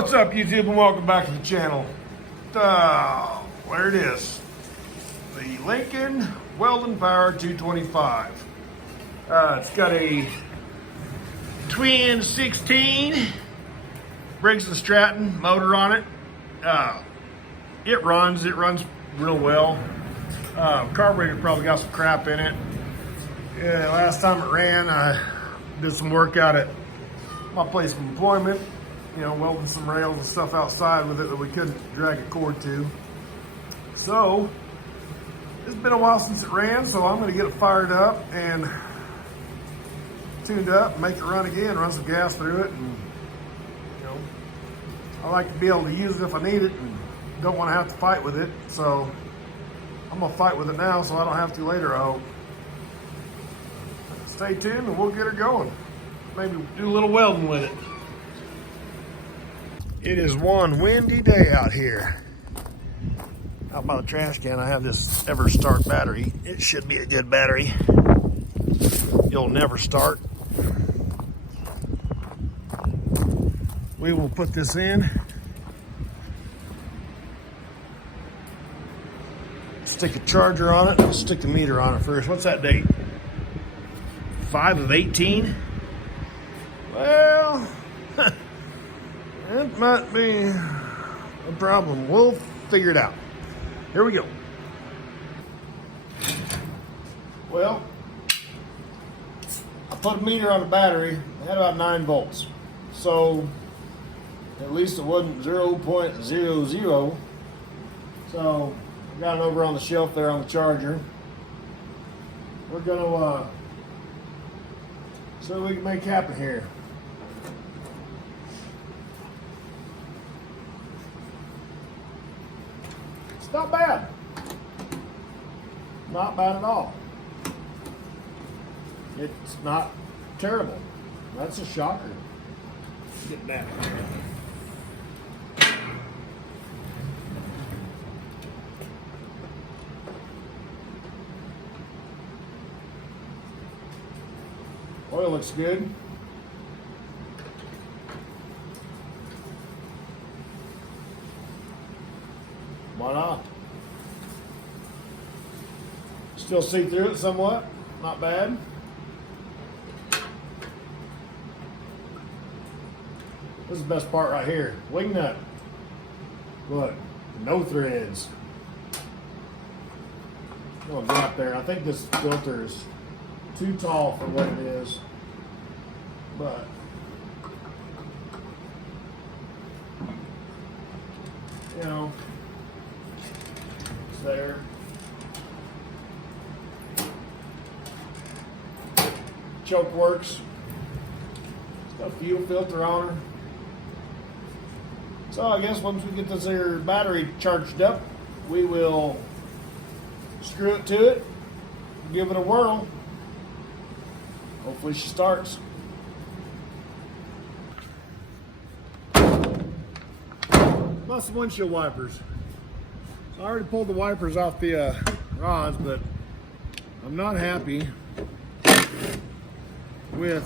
What's up, YouTube, and welcome back to the channel. There it is. The Lincoln Weldanpower 225. It's got a twin 16 Briggs & Stratton motor on it. It runs real well. Carburetor probably got some crap in it. Yeah, last time it ran, I did some work out at my place of employment. You know, welding some rails and stuff outside with it that we couldn't drag a cord to. So, it's been a while since it ran, so I'm gonna get it fired up and tuned up, make it run again, run some gas through it, and you know, I like to be able to use it if I need it and don't want to have to fight with it. So, I'm gonna fight with it now so I don't have to later, I hope. Stay tuned and we'll get her going. Maybe do a little welding with it. It is one windy day out here. Out by the trash can, I have this Ever Start battery. It should be a good battery. You'll never start. We will put this in. Stick a charger on it. I'll stick the meter on it first. What's that date? 5/18? Well, it might be a problem. We'll figure it out. Here we go. Well, I put a meter on the battery. It had about 9 volts. So, at least it wasn't 0.00. So, I got it over on the shelf there on the charger. We're gonna see what we can make happen here. It's not bad. Not bad at all. It's not terrible. That's a shocker. Get back. Oil looks good. Why not? Still see through it somewhat. Not bad. This is the best part right here. Wing nut. Look, no threads. Little drop there. I think this filter is too tall for what it is, but you know, it's there. Choke works. Got a fuel filter on her. So I guess once we get this here battery charged up, we will screw it to it, give it a whirl. Hopefully she starts. About some windshield wipers. So I already pulled the wipers off the rods, but I'm not happy with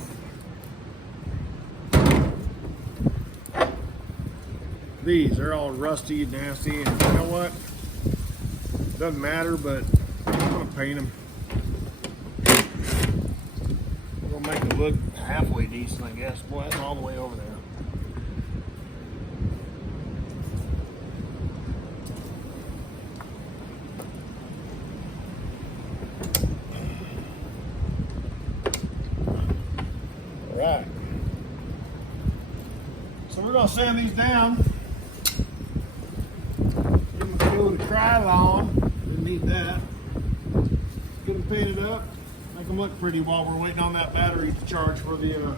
these. They're all rusty and nasty, and you know what? Doesn't matter, but I'm gonna paint them. Make it look halfway decent, I guess. Boy, that's all the way over there. All right. So we're gonna sand these down. Give them a feel of the Krylon. Didn't need that. Get them painted up. Make them look pretty while we're waiting on that battery to charge for the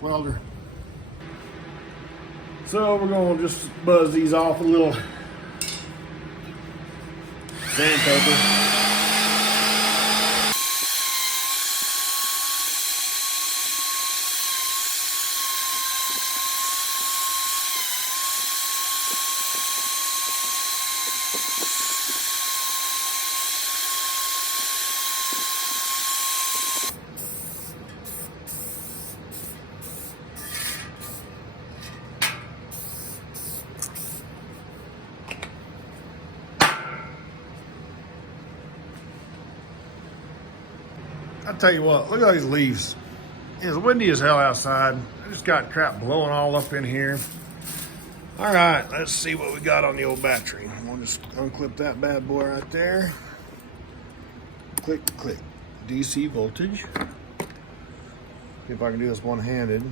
welder. So we're going to just buzz these off with a little sandpaper. I'll tell you what, look at all these leaves. It's windy as hell outside. I just got crap blowing all up in here. All right, let's see what we got on the old battery. We'll just unclip that bad boy right there. Click, click. DC voltage. See if I can do this one-handed.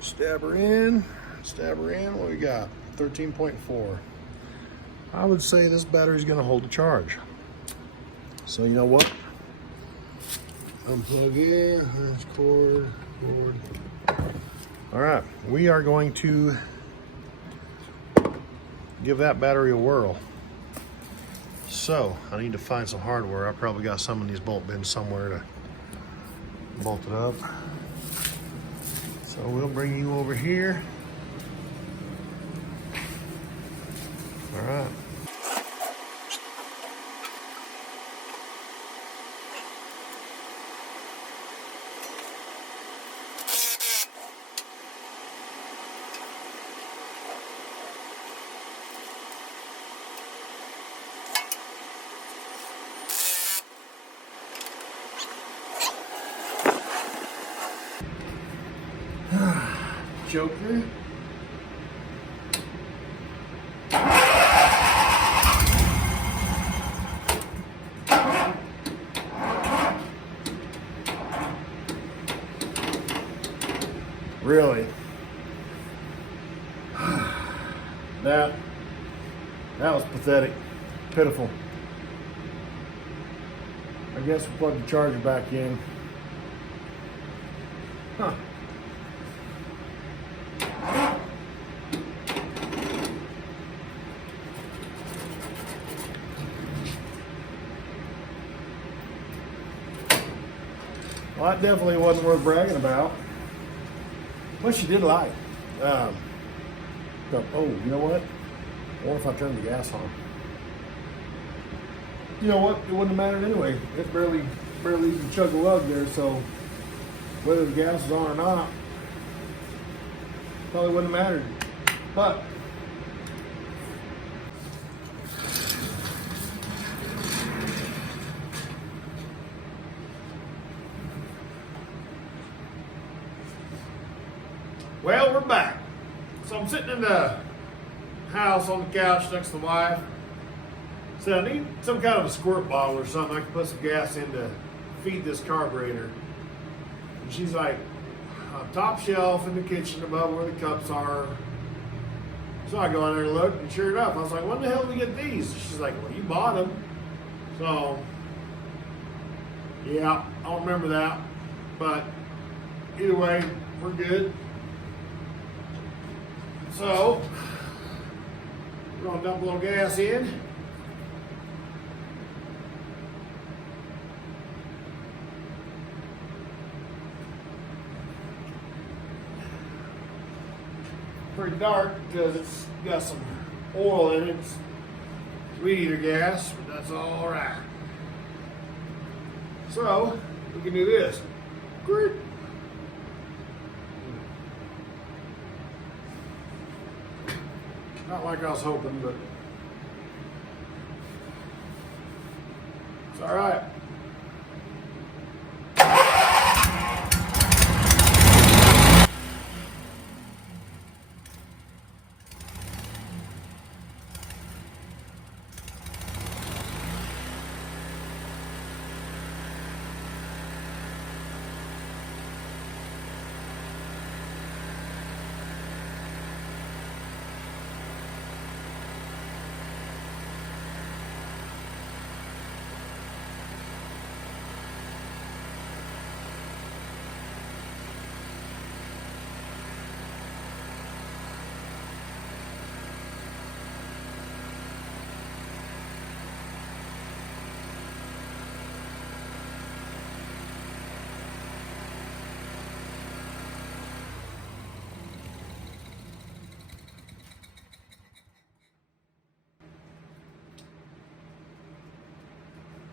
Stab her in. Stab her in. What do we got? 13.4. I would say this battery's going to hold a charge. So you know what? Unplug in. Harness cord. All right, we are going to give that battery a whirl. So I need to find some hardware. I probably got some in these bolt bins somewhere to bolt it up. So we'll bring you over here. All right. Joker. Really? That was pathetic. Pitiful. I guess we'll plug the charger back in. Huh. Well, that definitely wasn't worth bragging about. But she did lie. Oh, you know what? I wonder if I turned the gas on. You know what? It wouldn't have mattered anyway. It's barely even chug a lug there, so whether the gas is on or not, probably wouldn't have mattered. But well, we're back. So I'm sitting in the house on the couch next to the wife. So I need some kind of a squirt bottle or something I can put some gas in to feed this carburetor. And she's like, top shelf in the kitchen above where the cups are. So I go in there and look, and sure enough, I was like, when the hell did we get these? She's like, well, you bought them. So, yeah, I don't remember that. But either way, we're good. So, we're gonna dump a little gas in. Pretty dark because it's got some oil in it. It's weed eater gas, but that's all right. So, we can do this. Great. Not like I was hoping, but it's all right.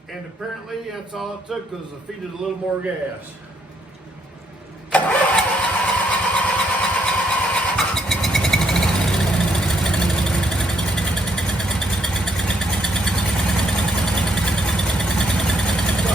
And apparently that's all it took was to feed it a little more gas. So,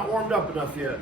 not warmed up enough yet.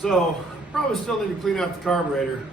So, probably still need to clean out the carburetor.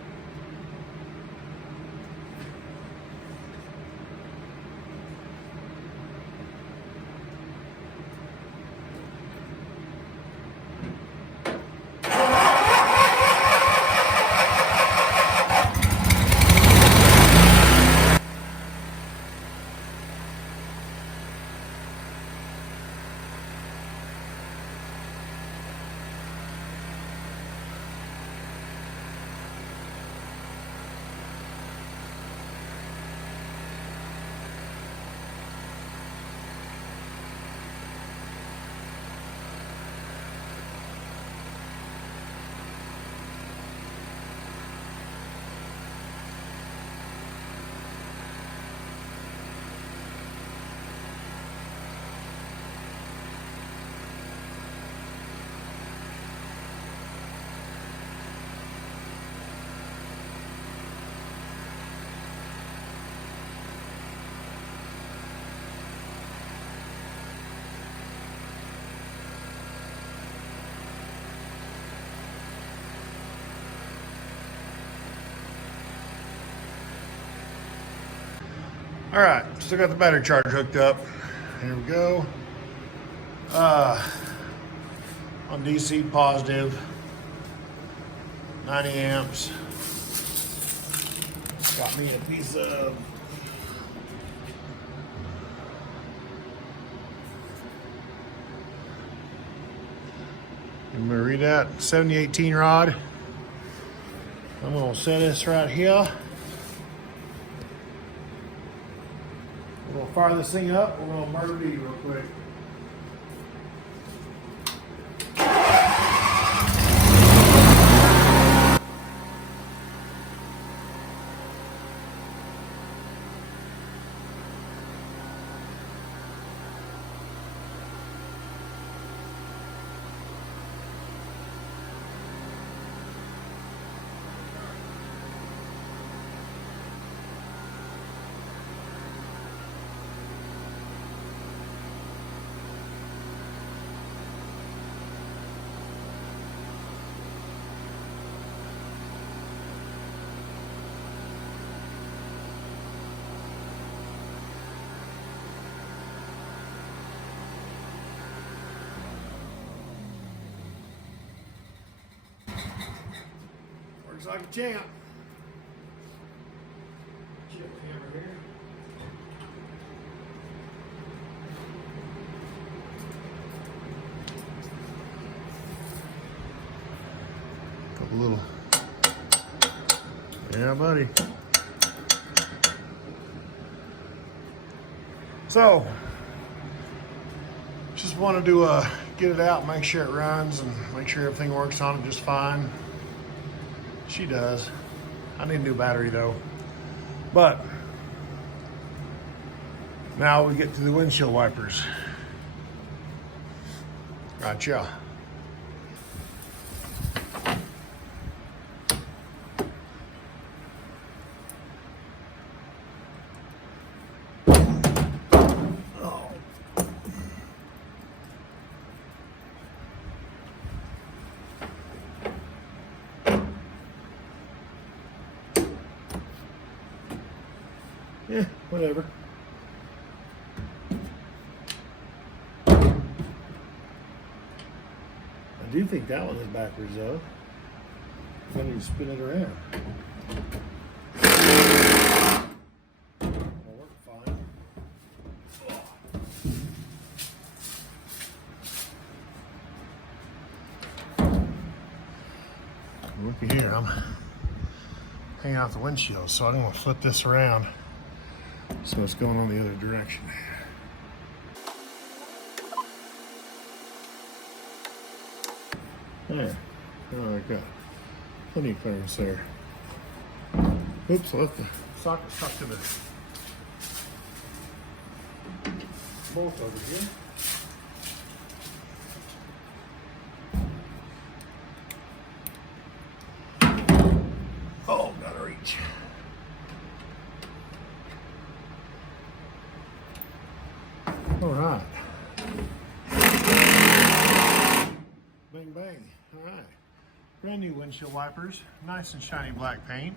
All right, still got the battery charger hooked up. Here we go. On DC positive, 90 amps. Got me a piece of I'm gonna read that 7018 rod. I'm gonna set this right here. We're gonna fire this thing up. We're gonna murder B real quick. Works like a champ. Chip hammer here. Couple little. Yeah, buddy. So, just wanted to get it out, make sure it runs, and make sure everything works on it just fine. She does. I need a new battery though. But now we get to the windshield wipers. Gotcha. Yeah, whatever. I do think that one is backwards though. I need to spin it around. looky here, I'm hanging out the windshield, so I'm gonna flip this around so it's going on the other direction. There. Oh, I got plenty of clearance there. Oops, I left the socket stuck to the bolt over here. Oh, gotta reach. All right. Bang, bang. All right. Brand new windshield wipers. Nice and shiny black paint.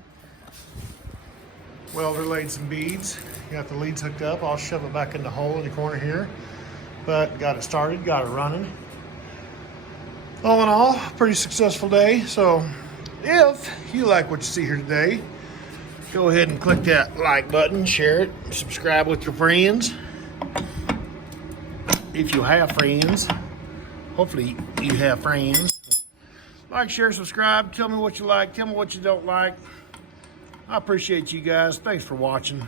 Welder laid some beads. Got the leads hooked up. I'll shove it back in the hole in the corner here. But got it started, got it running. All in all, pretty successful day. So if you like what you see here today, go ahead and click that like button, share it, subscribe with your friends. If you have friends, hopefully you have friends. Like, share, subscribe. Tell me what you like. Tell me what you don't like. I appreciate you guys. Thanks for watching.